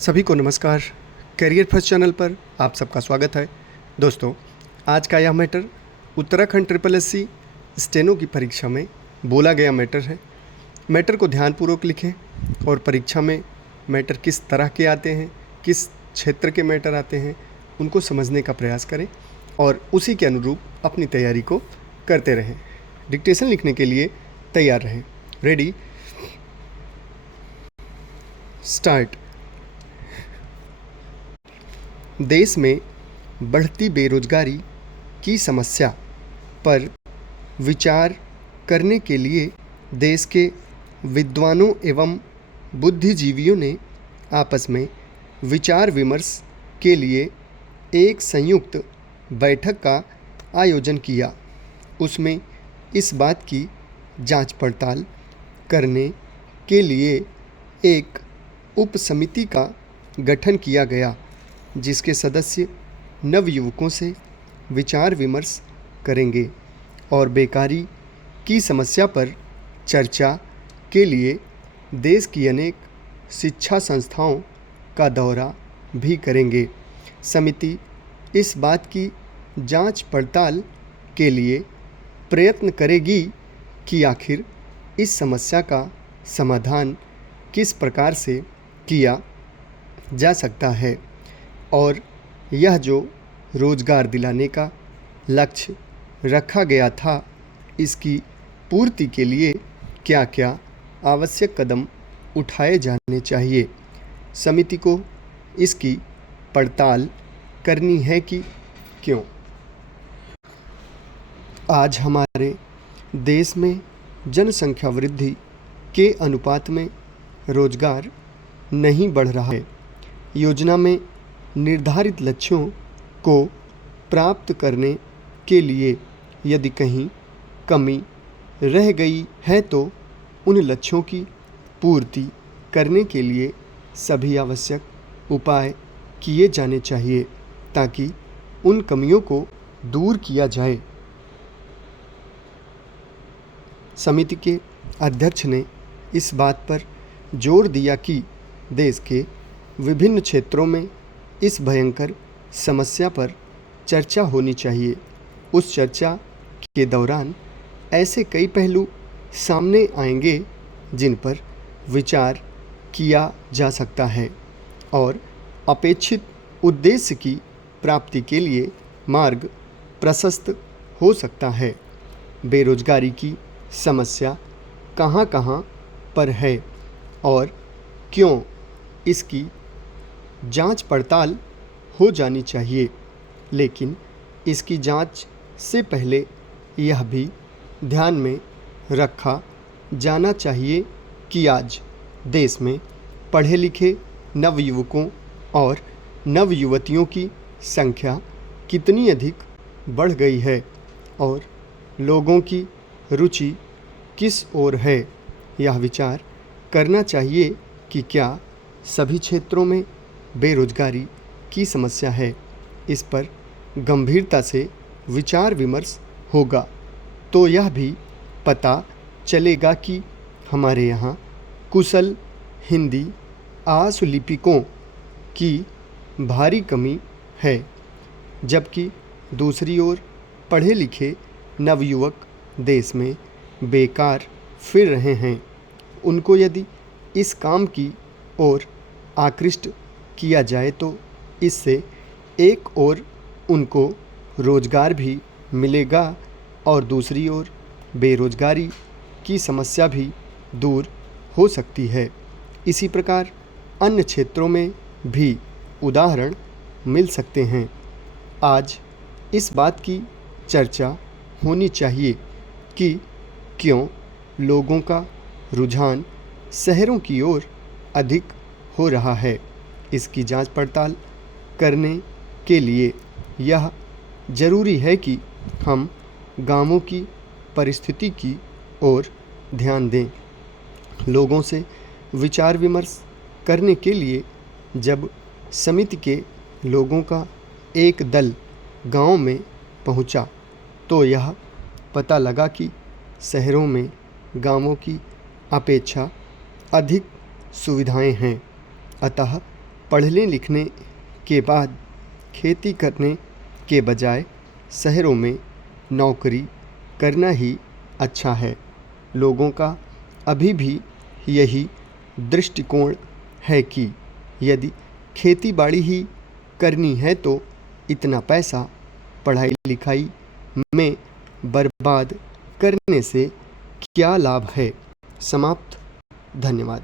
सभी को नमस्कार। करियर फर्स्ट चैनल पर आप सबका स्वागत है। दोस्तों, आज का यह matter Uttarakhand triple SC steno की परीक्षा में बोला गया मैटर है। मैटर को ध्यानपूर्वक लिखें और परीक्षा में मैटर किस तरह के आते हैं, किस क्षेत्र के मैटर आते हैं, उनको समझने का प्रयास करें और उसी के अनुरूप अपनी तैयारी को करते रहें। डिक्टेशन लिखने के लिए तैयार रहें। Ready, start. देश में बढ़ती बेरोजगारी की समस्या पर विचार करने के लिए देश के विद्वानों एवं बुद्धिजीवियों ने आपस में विचार विमर्श के लिए एक संयुक्त बैठक का आयोजन किया। उसमें इस बात की जांच पड़ताल करने के लिए एक उप समिति का गठन किया गया, जिसके सदस्य नवयुवकों से विचार विमर्श करेंगे और बेकारी की समस्या पर चर्चा के लिए देश की अनेक शिक्षा संस्थाओं का दौरा भी करेंगे। समिति इस बात की जांच पड़ताल के लिए प्रयत्न करेगी कि आखिर इस समस्या का समाधान किस प्रकार से किया जा सकता है और यह जो रोजगार दिलाने का लक्ष्य रखा गया था, इसकी पूर्ति के लिए क्या क्या आवश्यक कदम उठाए जाने चाहिए। समिति को इसकी पड़ताल करनी है कि क्यों आज हमारे देश में जनसंख्या वृद्धि के अनुपात में रोजगार नहीं बढ़ रहा है। योजना में निर्धारित लक्ष्यों को प्राप्त करने के लिए यदि कहीं कमी रह गई है तो उन लक्ष्यों की पूर्ति करने के लिए सभी आवश्यक उपाय किए जाने चाहिए ताकि उन कमियों को दूर किया जाए। समिति के अध्यक्ष ने इस बात पर जोर दिया कि देश के विभिन्न क्षेत्रों में इस भयंकर समस्या पर चर्चा होनी चाहिए। उस चर्चा के दौरान ऐसे कई पहलू सामने आएंगे जिन पर विचार किया जा सकता है और अपेक्षित उद्देश्य की प्राप्ति के लिए मार्ग प्रशस्त हो सकता है। बेरोजगारी की समस्या कहाँ पर है और क्यों, इसकी जांच पड़ताल हो जानी चाहिए, लेकिन इसकी जांच से पहले यह भी ध्यान में रखा जाना चाहिए कि आज देश में पढ़े लिखे नवयुवकों और नवयुवतियों की संख्या कितनी अधिक बढ़ गई है और लोगों की रुचि किस ओर है। यह विचार करना चाहिए कि क्या सभी क्षेत्रों में बेरोजगारी की समस्या है। इस पर गंभीरता से विचार विमर्श होगा तो यह भी पता चलेगा कि हमारे यहाँ कुशल हिंदी आशुलिपिकों की भारी कमी है, जबकि दूसरी ओर पढ़े लिखे नवयुवक देश में बेकार फिर रहे हैं। उनको यदि इस काम की ओर आकृष्ट किया जाए तो इससे एक ओर उनको रोजगार भी मिलेगा और दूसरी ओर बेरोजगारी की समस्या भी दूर हो सकती है। इसी प्रकार अन्य क्षेत्रों में भी उदाहरण मिल सकते हैं। आज इस बात की चर्चा होनी चाहिए कि क्यों लोगों का रुझान शहरों की ओर अधिक हो रहा है। इसकी जांच पड़ताल करने के लिए यह ज़रूरी है कि हम गांवों की परिस्थिति की ओर ध्यान दें। लोगों से विचार विमर्श करने के लिए जब समिति के लोगों का एक दल गांव में पहुंचा तो यह पता लगा कि शहरों में गांवों की अपेक्षा अधिक सुविधाएं हैं। अतः पढ़ने लिखने के बाद खेती करने के बजाय शहरों में नौकरी करना ही अच्छा है। लोगों का अभी भी यही दृष्टिकोण है कि यदि खेती बाड़ी ही करनी है तो इतना पैसा पढ़ाई लिखाई में बर्बाद करने से क्या लाभ है। समाप्त। धन्यवाद।